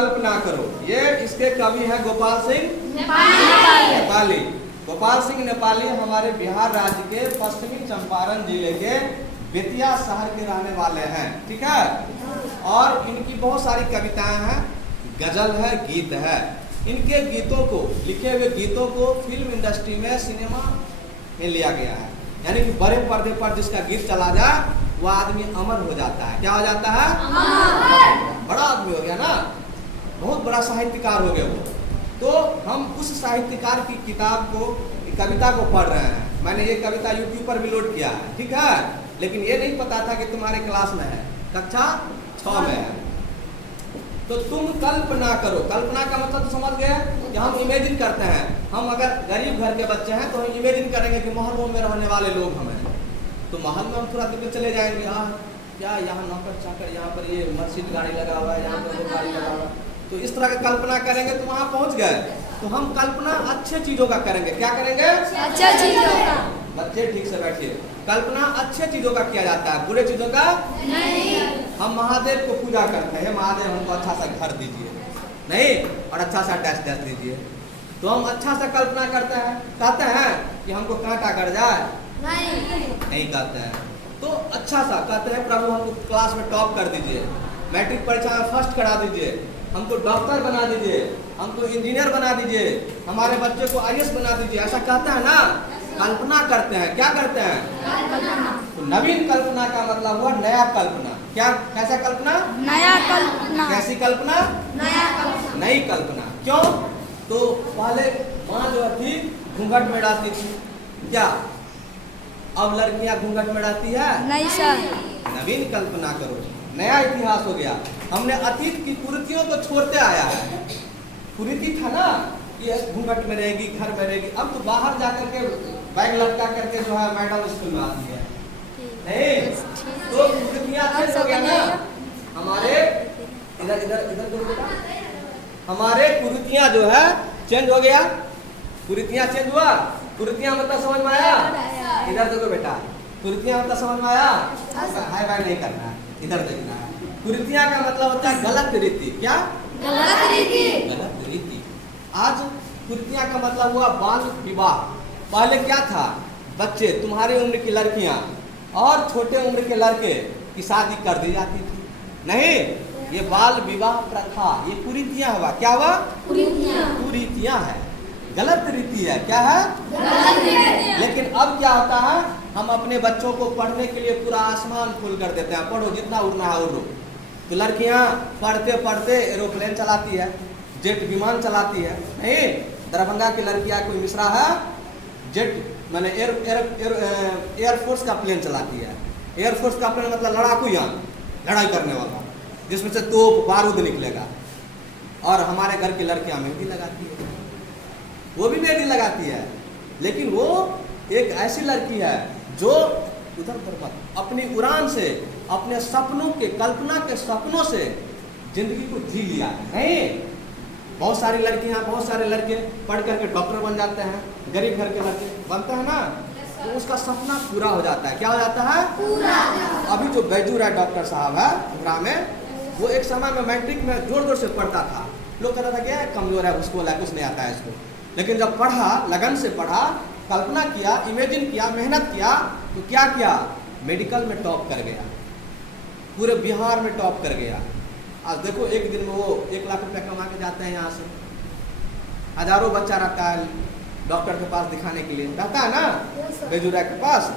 कल्पना करो, ये इसके कवि है गोपाल सिंह नेपाली। गोपाल सिंह नेपाली हमारे बिहार राज्य के पश्चिमी चंपारण जिले के बेतिया शहर के रहने वाले हैं, ठीक है। और इनकी बहुत सारी कविताएं हैं, गजल है, गीत है। इनके गीतों को, लिखे हुए गीतों को फिल्म इंडस्ट्री में, सिनेमा में लिया गया है। यानी कि बड़े पर्दे पर जिसका गीत चला जाए वह आदमी अमर हो जाता है। क्या हो जाता है? बड़ा आदमी हो गया ना, बहुत बड़ा साहित्यकार हो गया वो। तो हम उस साहित्यकार की किताब को, कविता को पढ़ रहे हैं। मैंने ये कविता यूट्यूब पर भी लोड किया है, ठीक है। लेकिन ये नहीं पता था कि तुम्हारे क्लास में है, कक्षा 6 में है। तो तुम कल्पना करो, कल्पना का मतलब तो समझ गए कि हम इमेजिन करते हैं। हम अगर गरीब घर के बच्चे हैं तो हम इमेजिन करेंगे कि महलों में रहने वाले लोग हम हैं। तो महल में हम थोड़ा दूर चले जाएंगे, क्या यहाँ नौकर चाकर, यहाँ पर ये मस्जिद गाड़ी लगा हुआ है, यहाँ पर वो गाड़ी लगा हुआ है। तो इस तरह की कल्पना करेंगे तो वहाँ पहुँच गए। तो हम कल्पना अच्छे चीज़ों का करेंगे। क्या करेंगे? अच्छे चीजों का। बच्चे ठीक से बैठिए। कल्पना अच्छे चीज़ों का किया जाता है, बुरे चीज़ों का नहीं। हम महादेव को पूजा करते हैं, महादेव हमको अच्छा सा घर दीजिए, नहीं, और अच्छा सा डैश डैश दीजिए। तो हम अच्छा सा कल्पना करते हैं, कहते हैं कि हमको कांटा गड़ जाए, नहीं कहते हैं। तो अच्छा सा कहते हैं, प्रभु हमको क्लास में टॉप कर दीजिए, मैट्रिक परीक्षा में फर्स्ट करा दीजिए, हमको डॉक्टर बना दीजिए, हमको इंजीनियर बना दीजिए, हमारे बच्चे को IAS बना दीजिए। ऐसा कहते हैं ना, कल्पना करते हैं। क्या करते हैं? तो नवीन कल्पना का मतलब हुआ नया कल्पना। क्या? कैसा कल्पना? नया कल्पना। कैसी कल्पना? नया कल्पना। नई कल्पना। क्यों? तो पहले माँ जो थी घूंघट में रहती थी, क्या अब लड़कियां घूंघट में रहती है? नहीं सर। नवीन कल्पना करो, नया इतिहास हो गया। हमने अतीत की कुरीतियों को छोड़ते आया है। कुरीति था ना, ये घूंघट में रहेगी, घर में रहेगी। अब तो बाहर जाकर के बैग लटका करके जो है मैडम स्कूल में आती है, नहीं। तो कुरीतियां चेंज हो गया ना हमारे, इधर इधर इधर देखो बेटा, हमारे कुरीतियां जो है चेंज हो गया। कुरीतियां चेंज हुआ। कुरीतियां मतलब समझ में आया? इधर देखो बेटा, कुरीतियां मतलब समझ में आया? हाय बाय नहीं करना है, इधर देखना है। कुरीतियां का मतलब होता है गलत रीति। क्या? गलत रीति। गलत रीति। आज कुरीतियां का मतलब हुआ बाल विवाह। पहले क्या था? बच्चे, तुम्हारी उम्र की लड़कियां और छोटे उम्र के लड़के की शादी कर दी जाती थी, नहीं। ये बाल विवाह प्रथा, ये कुरीतियां हुआ। क्या हुआ? कुरीतियां है, गलत रीति है। क्या है? गलत रीति। लेकिन अब क्या होता है, हम अपने बच्चों को पढ़ने के लिए पूरा आसमान खोल कर देते हैं, पढ़ो जितना उड़ना है उड़ो। तो लड़कियां पढ़ते पढ़ते एरोप्लेन चलाती है, जेट विमान चलाती है, नहीं। दरभंगा की लड़कियां कोई मिश्रा है, जेट मैंने एयरफोर्स का प्लेन चलाती है। एयरफोर्स का प्लेन मतलब लड़ाकू यान, लड़ाई करने वाला, जिसमें से तोप बारूद निकलेगा। और हमारे घर की लड़कियां मेहंदी लगाती है, वो भी मेहंदी लगाती है। लेकिन वो एक ऐसी लड़की है जो उधर पर अपनी उड़ान से, अपने सपनों के, कल्पना के सपनों से जिंदगी को जी लिया, नहीं। बहुत सारी लड़कियां, बहुत सारे लड़के पढ़ करके डॉक्टर बन जाते हैं, गरीब घर के लड़के बनते हैं ना, तो उसका सपना पूरा हो जाता है। क्या हो जाता है? पूरा। अभी जो बैजूर है डॉक्टर साहब है उमरा में, वो एक समय में मैट्रिक में जोर जोर से पढ़ता था। लोग कहता था क्या कमजोर है, उसको कुछ नहीं आता है इसको। लेकिन जब पढ़ा, लगन से पढ़ा, कल्पना किया, इमेजिन किया, मेहनत किया, तो क्या किया? मेडिकल में टॉप कर गया, पूरे बिहार में टॉप कर गया। आज देखो एक दिन में वो 1 लाख रुपया कमा के जाते हैं यहाँ से। हजारों बच्चा रहता है डॉक्टर के पास दिखाने के लिए, रहता है ना बेजूरा के पास।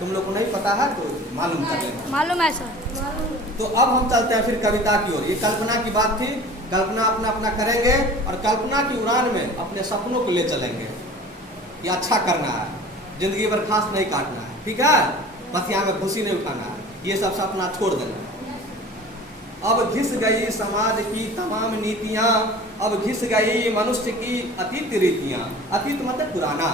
तुम लोग को नहीं पता है तो मालूम कर लेना। मालूम है सर। तो अब हम चलते हैं फिर कविता की ओर। ये कल्पना की बात थी, कल्पना अपना अपना करेंगे और कल्पना की उड़ान में अपने सपनों को ले चलेंगे। ये अच्छा करना है, जिंदगी भर खास नहीं काटना है, ठीक है। बस यहाँ में खुशी नहीं उठाना है, ये सब सपना छोड़ देना है। अब घिस गई समाज की तमाम नीतियाँ, अब घिस गई मनुष्य की अतीत रीतियाँ। अतीत मतलब पुराना।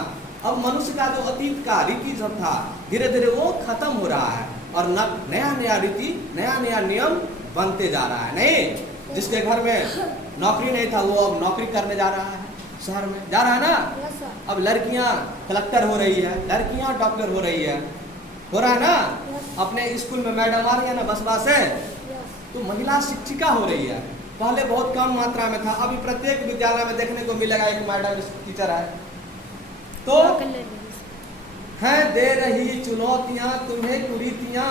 अब मनुष्य का जो अतीत का रीति सब था, धीरे धीरे वो खत्म हो रहा है और नया नया रीति, नया नया नियम बनते जा रहा है, नहीं। जिसके घर में नौकरी नहीं था वो अब नौकरी करने जा रहा है, शहर में जा रहा है ना। अब लड़कियां कलेक्टर हो रही है, लड़कियां डॉक्टर हो रही है, हो रहा है ना। अपने स्कूल में मैडम आ रही है ना बसवा से, तो महिला शिक्षिका हो रही है, पहले बहुत कम मात्रा में था, अभी प्रत्येक विद्यालय में देखने को मिलेगा एक मैडम टीचर है। तो हैं दे रही चुनौतियां तुम्हें कुरीतियां,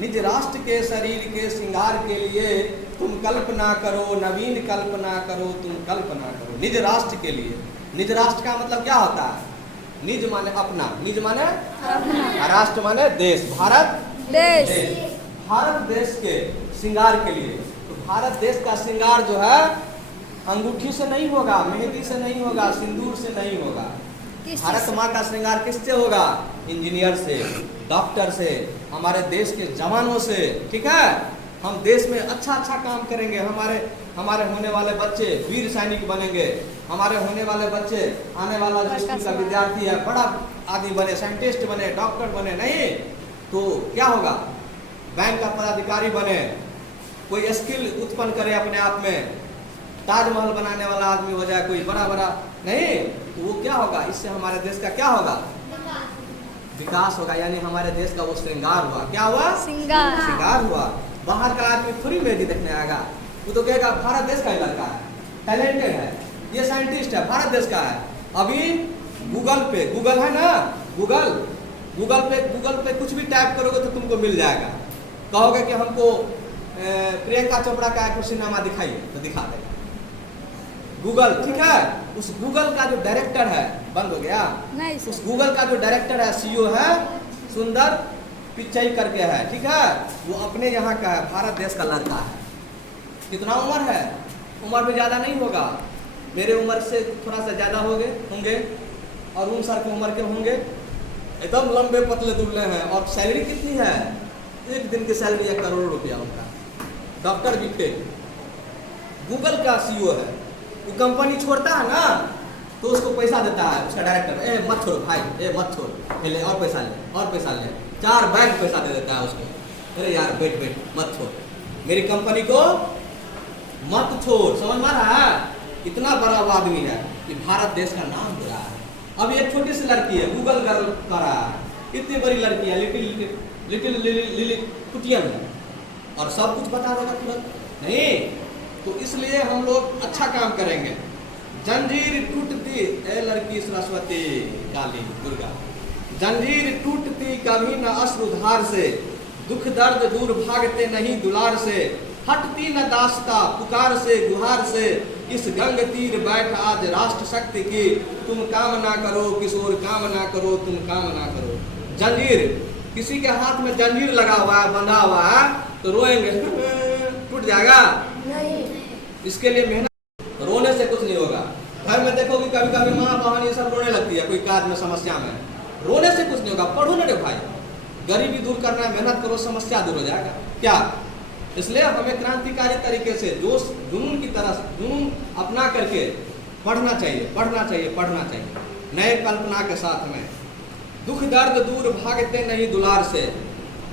निज राष्ट्र के शरीर के श्रृंगार के लिए तुम कल्पना करो, नवीन कल्पना करो, तुम कल्पना करो। निज राष्ट्र के लिए, निज राष्ट्र का मतलब क्या होता है? निज माने अपना, निज माने अपना, राष्ट्र माने देश, भारत देश, भारत देश के श्रृंगार के लिए। तो भारत देश का श्रृंगार जो है अंगूठी से नहीं होगा, मेहंदी से नहीं होगा, सिंदूर से नहीं होगा। भारत माँ का श्रृंगार किससे होगा? इंजीनियर से, डॉक्टर से, हमारे देश के जवानों से। ठीक है, हम देश में अच्छा अच्छा काम करेंगे, हमारे होने वाले बच्चे वीर सैनिक बनेंगे, हमारे होने वाले बच्चे आने वाला जो स्कूल का विद्यार्थी है बड़ा आदमी बने, साइंटिस्ट बने, डॉक्टर बने। नहीं तो क्या होगा? बैंक का पदाधिकारी बने, कोई स्किल उत्पन्न करे अपने आप में, ताजमहल बनाने वाला आदमी हो जाए कोई बड़ा बड़ा। नहीं तो वो क्या होगा? इससे हमारे देश का क्या होगा? विकास होगा, यानी हमारे देश का वो श्रृंगार हुआ। क्या हुआ? श्रृंगार हुआ। बाहर का आदमी थोड़ी मेहंदी देखने आएगा, वो तो कहेगा भारत देश का ही लड़का है, टैलेंटेड है, ये साइंटिस्ट है, भारत देश का है। अभी गूगल पे, गूगल है ना, गूगल पे कुछ भी टाइप करोगे तो तुमको मिल जाएगा। कहोगे कि हमको प्रियंका चोपड़ा का एक सिनेमा दिखाइए तो दिखा देगा गूगल। ठीक है, उस गूगल का जो डायरेक्टर है, बंद हो गया, उस गूगल का जो डायरेक्टर है, सीईओ है, सुंदर पिचाई करके है। ठीक है, वो अपने यहाँ का है, भारत देश का लड़का है। कितना उम्र है? उम्र में ज़्यादा नहीं होगा, मेरे उम्र से थोड़ा सा ज़्यादा होंगे और उन सर की उम्र के होंगे, एकदम लंबे पतले दुबले हैं। और सैलरी कितनी है? एक दिन की सैलरी 1 करोड़ रुपया उनका। डॉक्टर बीटे गूगल का सीईओ है, वो कंपनी छोड़ता है ना तो उसको पैसा देता है उसका डायरेक्टर, मत छोड़ भाई, मत छोड़, पहले और पैसा ले, 4 बैंक पैसा दे देता है उसको। अरे यार बैठ मत छोड़, मेरी कंपनी को मत छोड़। समझ में रहा है? इतना बड़ा आदमी है कि भारत देश का नाम दे रहा है। अब एक छोटी सी लड़की है, गूगल गर्ल कर रहा है, इतनी बड़ी लड़की है, लिटिल कुटियन है, और सब कुछ बता देगा तुरंत। नहीं तो इसलिए हम लोग अच्छा काम करेंगे। जंजीर टूटती, ए लड़की सरस्वती काली दुर्गा, जंजीर टूटती कभी न अश्रुधार से, दुख दर्द दूर भागते नहीं दुलार से, हटती न दास्ता पुकार से गुहार से, इस गंग तीर बैठ आज राष्ट्र शक्ति की, तुम काम ना करो किशोर, काम ना करो, तुम काम ना करो। जंजीर, किसी के हाथ में जंजीर लगा हुआ है, बंधा हुआ है, तो रोएंगे, टूट जाएगा नहीं। इसके लिए मेहनत, रोने से कुछ नहीं होगा। घर में देखोगे कभी कभी माँ बहन ये सब रोने लगती है कोई कार्य में, समस्या में, रोने से कुछ नहीं होगा। पढ़ो ना रे भाई, गरीबी दूर करना है, मेहनत करो, समस्या दूर हो जाएगा। क्या? इसलिए हमें क्रांतिकारी तरीके से जोश जुनून की तरह जुनून अपना करके पढ़ना चाहिए, नए कल्पना के साथ में। दुख दर्द दूर भागते नहीं दुलार से।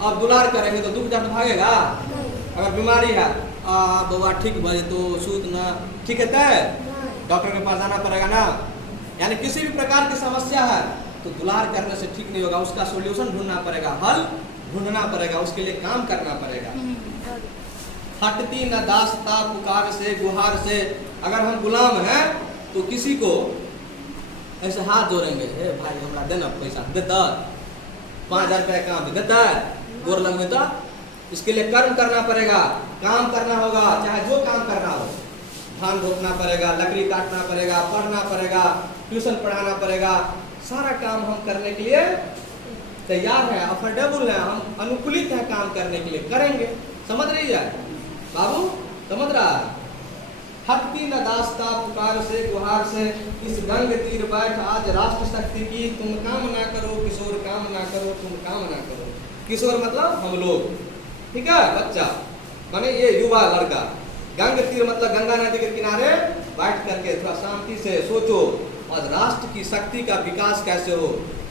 अब दुलार करेंगे तो दुख दर्द भागेगा? अगर बीमारी है, बउआ ठीक भाई तो सूत ना ठीक है, डॉक्टर के पास जाना पड़ेगा ना। यानी किसी भी प्रकार की समस्या है तो दुलार करने से ठीक नहीं होगा, उसका सोल्यूशन ढूंढना पड़ेगा, हल ढूंढना पड़ेगा, उसके लिए काम करना पड़ेगा। हटती न दास्ता पुकार से गुहार से। अगर हम गुलाम हैं तो किसी को ऐसे हाथ जोड़ेंगे, भाई हमरा देना पैसा, देता 5000 रुपया काम देता है, गोर लगे तो इसके लिए कर्म करना पड़ेगा, काम करना होगा, चाहे जो काम करना हो, धान रोपना पड़ेगा, लकड़ी काटना पड़ेगा, पढ़ना पड़ेगा, ट्यूशन पढ़ाना पड़ेगा, सारा काम हम करने के लिए तैयार है, अफोर्डेबल है, हम अनुकूलित है काम करने के लिए, करेंगे। समझ रही है बाबू? समझ रहा है? हटती न दास्ता पुकार से गुहार से, इस गंग तीर बैठ आज राष्ट्र शक्ति की, तुम काम ना करो किशोर, काम ना करो, तुम काम ना करो। किशोर मतलब हम लोग, ठीक है, बच्चा माने ये युवा लड़का। गंग तीर मतलब गंगा नदी के किनारे बैठ करके थोड़ा शांति से सोचो, और राष्ट्र की शक्ति का विकास कैसे हो,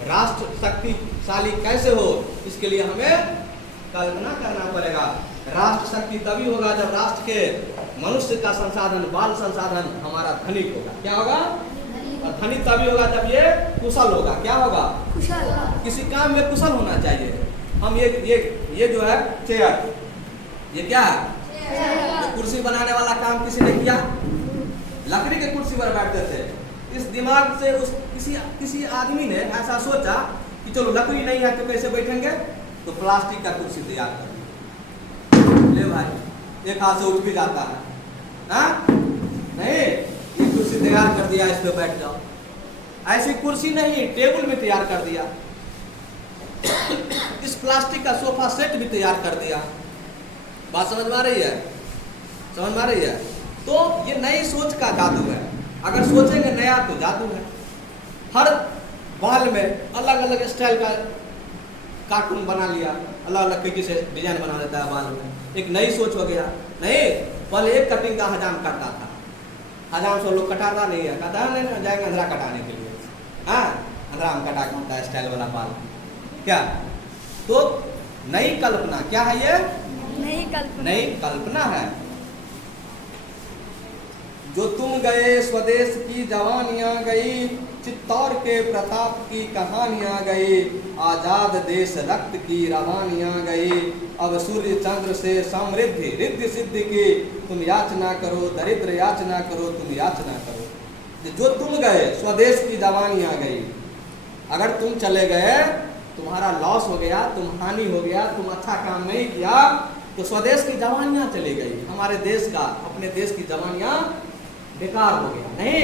राष्ट्र शक्तिशाली कैसे हो, इसके लिए हमें कल्पना करना पड़ेगा। राष्ट्र शक्ति तभी होगा जब राष्ट्र के मनुष्य का संसाधन, बाल संसाधन हमारा धनिक होगा। क्या होगा? और धनिक तभी होगा जब ये कुशल होगा। क्या होगा? कुशल। किसी काम में कुशल होना चाहिए। हम ये जो है चेयर, ये क्या है? तो कुर्सी बनाने वाला काम किसी ने किया? लकड़ी के कुर्सी पर बैठते थे। इस दिमाग से उस किसी आदमी ने ऐसा सोचा कि चलो लकड़ी नहीं है तो कैसे बैठेंगे, तो प्लास्टिक का कुर्सी तैयार कर दिया। ले भाई, एक हाथ से उठ भी जाता है, हाँ? नहीं, ये कुर्सी तैयार कर दिया, इस पे बैठ जाओ। ऐसी कुर्सी नहीं, टेबल भी तैयार कर दिया। इस प्लास्टिक का सोफा सेट भी तैयार कर दिया। बात समझ में आ रही है? समझ में आ रही है? तो ये नई सोच का जादू है। अगर सोचेंगे नया तो जादू है। हर बाल में अलग अलग स्टाइल का कार्टून बना लिया, अलग अलग तरीके से डिजाइन बना देता है बाल में। एक नई सोच हो गया। नहीं, पहले एक कटिंग का हजाम काटता था। हजाम से लोग कटाता नहीं है, कहता है नहीं जाएंगे अंधेरा कटाने के लिए, हाँ अंधेरा हम कटा के होता है स्टाइल वाला बाल। क्या? तो नई कल्पना, क्या है ये? नई कल्पना है। जो तुम गए स्वदेश की जवानियां गई, चित्तौर के प्रताप की कहानियां गई, आजाद देश रक्त की रवानियां गई, अब सूर्य चंद्र से समृद्धि रिद्धि सिद्धि की, तुम याचना करो दरिद्र याचना करो, तुम याचना करो। जो तुम गए स्वदेश की जवानियां गई, अगर तुम चले गए, तुम्हारा लॉस हो गया, तुम हानि हो गया, तुम अच्छा काम नहीं किया, तो स्वदेश की जवानियां चली गई। हमारे देश का, अपने देश की जवानियां बेकार हो गया। नहीं,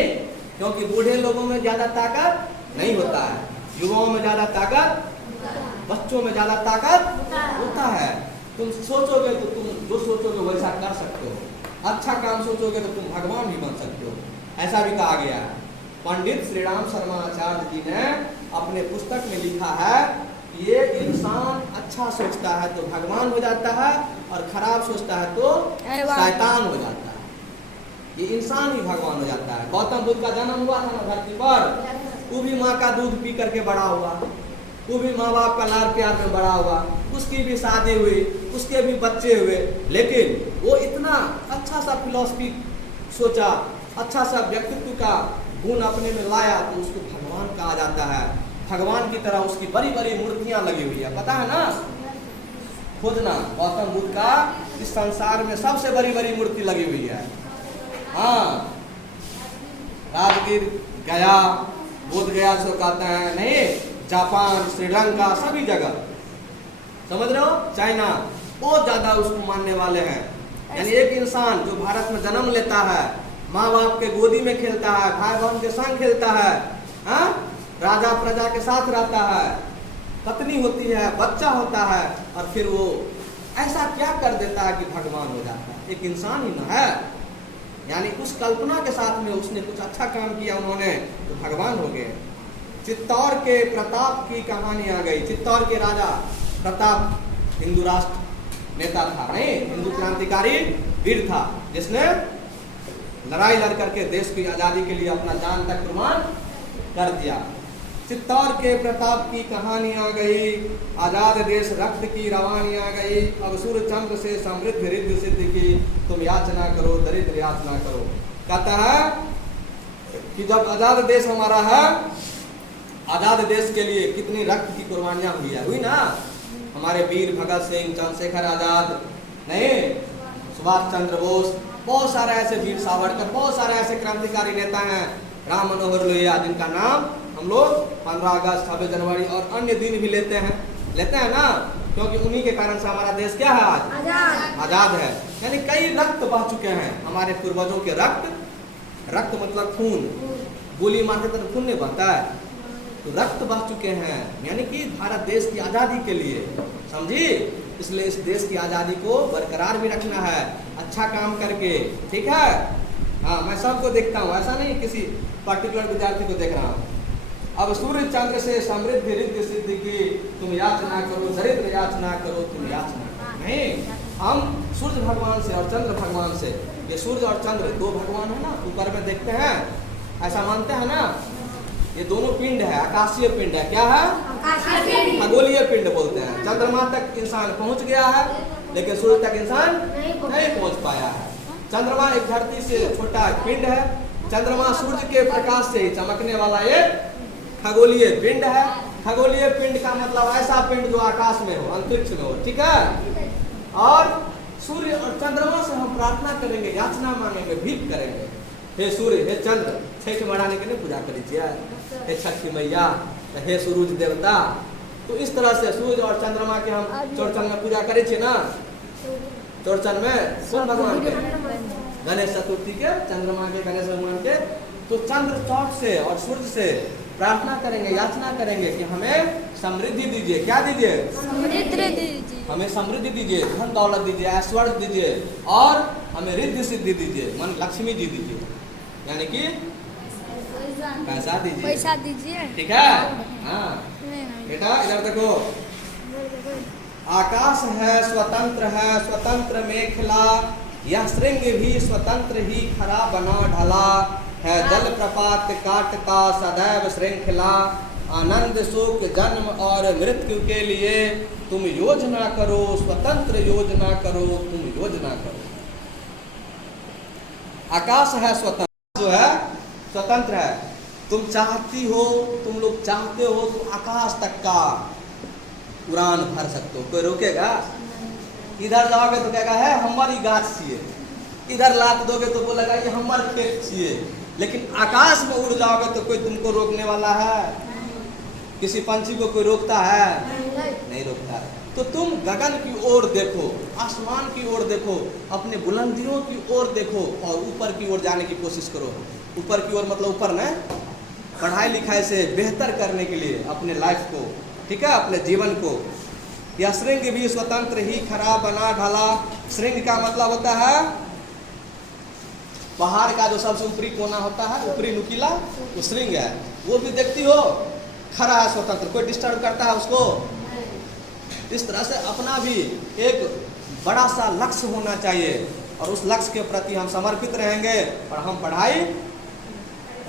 क्योंकि बूढ़े लोगों में ज्यादा ताकत नहीं होता है, युवाओं में ज्यादा ताकत, बच्चों में ज्यादा ताकत होता है। तुम सोचोगे तो तुम जो सोचोगे वैसा कर सकते हो। अच्छा काम सोचोगे तो तुम भगवान भी बन सकते हो, ऐसा भी कहा गया है। पंडित श्री राम शर्मा आचार्य जी ने अपने पुस्तक में लिखा है कि ये इंसान अच्छा सोचता है तो भगवान हो जाता है, और खराब सोचता है तो शैतान हो जाता है। ये इंसान ही भगवान हो जाता है। गौतम बुद्ध का जन्म हुआ था ना धरती पर, वो भी माँ का दूध पी करके बड़ा हुआ, वो भी माँ बाप का लाड़ प्यार में बड़ा हुआ, उसकी भी शादी हुई, उसके भी बच्चे हुए, लेकिन वो इतना अच्छा सा फिलॉसफी सोचा, अच्छा सा व्यक्तित्व का गुण अपने में लाया, तो उसको भगवान कहा जाता है। भगवान की तरह उसकी बड़ी बड़ी मूर्तियां लगी हुई है, पता है ना? खोजना, गौतम बुद्ध का इस संसार में सबसे बड़ी बड़ी मूर्ति लगी हुई है। हाँ, राजगीर, गया, बोध गया जो कहते हैं, नहीं, जापान, श्रीलंका, सभी जगह, समझ रहे हो? चाइना, बहुत ज्यादा उसको मानने वाले हैं। यानी एक इंसान जो भारत में जन्म लेता है, माँ बाप के गोदी में खेलता है, भाई बहन के संग खेलता है, हाँ, राजा प्रजा के साथ रहता है, पत्नी होती है, बच्चा होता है, और फिर वो ऐसा क्या कर देता है कि भगवान हो जाता है। एक इंसान ही ना है, यानी उस कल्पना के साथ में उसने कुछ अच्छा काम किया उन्होंने, तो भगवान हो गए। चित्तौर के प्रताप की कहानी आ गई। चित्तौर के राजा प्रताप हिंदू राष्ट्र नेता था, नहीं, हिंदू क्रांतिकारी वीर था, जिसने लड़ाई लड़ करके देश की आजादी के लिए अपना जान तक कुर्बान कर दिया। चित्तौर के प्रताप की कहानी आ गई, आजाद देश रक्त की रवानी आ गई, अब सूर्य चंद्र से समृद्धि रिद्धि सिद्धि की, तुम याचना करो दरिद्र याचना करो। कहता है कि जब आजाद देश हमारा है, आजाद देश के लिए कितनी रक्त की कुर्बानियां हुई ना। हमारे वीर भगत सिंह, चंद्रशेखर आजाद, नहीं, सुभाष चंद्र बोस, बहुत सारे ऐसे वीर सावरकर, बहुत सारे ऐसे क्रांतिकारी नेता हैं, राम मनोहर लोहिया, जिनका नाम हम लोग 15 अगस्त, 26 जनवरी और अन्य दिन भी लेते हैं ना, क्योंकि उन्हीं के कारण से हमारा देश क्या है आज आजाद है। यानी कई रक्त बह चुके हैं हमारे पूर्वजों के। रक्त मतलब खून, गोली मारते तो खून नहीं बहता है, तो रक्त बह चुके हैं, यानी कि भारत देश की आजादी के लिए, समझी? इसलिए इस देश की आजादी को बरकरार भी रखना है, अच्छा काम करके, ठीक है? हाँ, मैं सबको देखता हूँ, ऐसा नहीं किसी पर्टिकुलर विद्यार्थी को देख रहा हूँ। अब सूर्य चंद्र से समृद्धि रिद्धि सिद्धि की, तुम याचना करो दरिद्र याचना करो, तुम याचना करो। नहीं, हम सूर्य भगवान से और चंद्र भगवान से, ये सूर्य और चंद्र दो भगवान है ना, ऊपर में देखते हैं, ऐसा मानते हैं ना, ये दोनों पिंड है, आकाशीय पिंड है। क्या है? खगोलीय पिंड बोलते हैं। चंद्रमा तक इंसान पहुंच गया है, लेकिन सूर्य तक इंसान नहीं पहुंच पाया है। चंद्रमा एक धरती से छोटा पिंड है, चंद्रमा सूर्य के प्रकाश से चमकने वाला एक खगोलीय पिंड है। खगोलीय पिंड का मतलब ऐसा पिंड जो आकाश में हो, अंतरिक्ष में हो, ठीक है? और सूर्य और चंद्रमा से हम प्रार्थना करेंगे, याचना मांगेंगे, भीख करेंगे। हे सूर्य, हे चंद्र, छठ बढ़ाने के लिए पूजा करीजिए। हे छठी मैया, हे सूरज देवता। तो इस तरह से सूर्य और चंद्रमा के हम चौड़चन में पूजा करे छे ना। चौड़चन में कौन भगवान के? गणेश चतुर्थी के, चंद्रमा के, गणेश भगवान के। तो चंद्र चौथ से और सूर्य से प्रार्थना करेंगे, याचना करेंगे कि हमें समृद्धि दीजिए। क्या दीजिए? समृद्धि दीजिए। हमें समृद्धि दीजिए, धन दौलत दीजिए, ऐश्वर्य दीजिए और हमें रिद्धि सिद्धि दीजिए, मन लक्ष्मी जी दीजिए, यानी कि पैसा दीजिए। पैसा दीजिए। ठीक है? हाँ बेटा इधर देखो। आकाश है स्वतंत्र है, स्वतंत्र मेखला, यह श्रृंग भी स्वतंत्र ही खरा बना ढला है। जल प्रपात काटता सदैव श्रृंखला, आनंद सुख जन्म और मृत्यु के लिए तुम योजना करो, स्वतंत्र योजना करो, तुम योजना करो। आकाश है स्वतंत्र, जो है स्वतंत्र है। तुम चाहती हो, तुम लोग चाहते हो तो आकाश तक का उड़ान भर सकते हो, कोई रोकेगा? इधर जाओगे तो कहेगा है हमारी गाछ छिए, इधर लात दोगे तो बोलेगा ये हमारे खेत छिए। लेकिन आकाश में उड़ जाओगे तो कोई तुमको रोकने वाला है? किसी पंछी को कोई रोकता है? नहीं रोकता है। तो तुम गगन की ओर देखो, आसमान की ओर देखो, अपने बुलंदियों की ओर देखो और ऊपर की ओर जाने की कोशिश करो। ऊपर की ओर मतलब ऊपर न, पढ़ाई लिखाई से बेहतर करने के लिए अपने लाइफ को, ठीक है, अपने जीवन को। यह श्रृंग भी स्वतंत्र ही खरा बना ढला। श्रृंग का मतलब होता है पहाड़ का जो सबसे ऊपरी कोना होता है, ऊपरी नुकीला, वो श्रृंग है। वो भी देखती हो खरा है, स्वतंत्र, कोई डिस्टर्ब करता है उसको? इस तरह से अपना भी एक बड़ा सा लक्ष्य होना चाहिए और उस लक्ष्य के प्रति हम समर्पित रहेंगे और हम पढ़ाई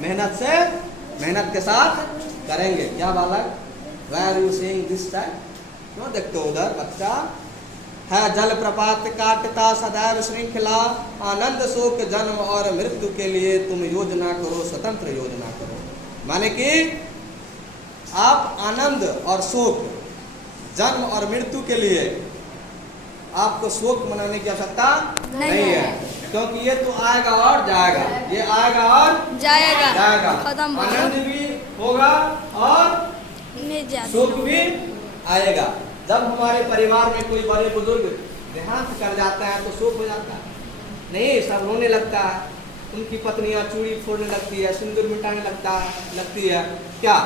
मेहनत के साथ करेंगे। क्या बालक? Where you seeing this time? क्यों देखते हो उधर बच्चा? है जल प्रपात काटता सदैव श्रृंखला, आनंद शोक जन्म और मृत्यु के लिए तुम योजना करो, स्वतंत्र योजना करो। माने कि आप आनंद और शोक, जन्म और मृत्यु के लिए आपको शोक मनाने की आवश्यकता नहीं है, क्योंकि ये तो आएगा और जाएगा, ये आएगा और जाएगा। आनंद भी होगा और शोक भी आएगा। जब हमारे परिवार में कोई बड़े बुजुर्ग देहांत कर जाता है तो शोक हो जाता है? नहीं, सब रोने लगता है, उनकी पत्नियां चूड़ी फोड़ने लगती है, सिंदूर मिटाने लगती है। क्या?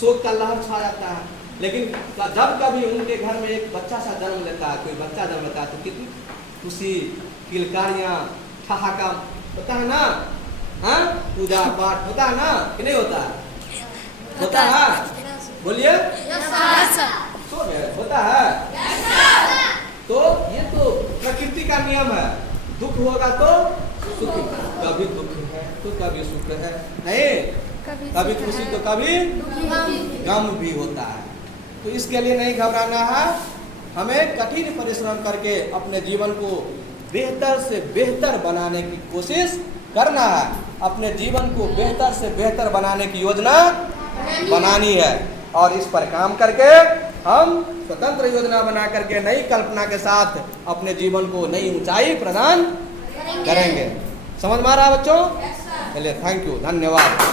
शोक का लहर छा जाता है। लेकिन जब कभी उनके घर में एक बच्चा सा जन्म लेता है, कोई बच्चा जन्म लेता है, तो कितनी खुशी, किलकारियाँ, ठहाका होता है ना? हाँ, पूजा पाठ होता है ना कि नहीं होता है? होता है, बोलिए। होता है। तो ये तो प्रकृति का नियम है। दुख होगा तो सुख, कभी दुख है तो कभी सुख है, नहीं कभी खुशी तो कभी गम भी होता है। तो इसके लिए नहीं घबराना है, हमें कठिन परिश्रम करके अपने जीवन को बेहतर से बेहतर बनाने की कोशिश करना है। अपने जीवन को बेहतर से बेहतर बनाने की योजना बनानी है और इस पर काम करके हम स्वतंत्र योजना बना करके नई कल्पना के साथ अपने जीवन को नई ऊंचाई प्रदान करेंगे। समझ में आ रहा है बच्चों? चलिए, थैंक यू, धन्यवाद।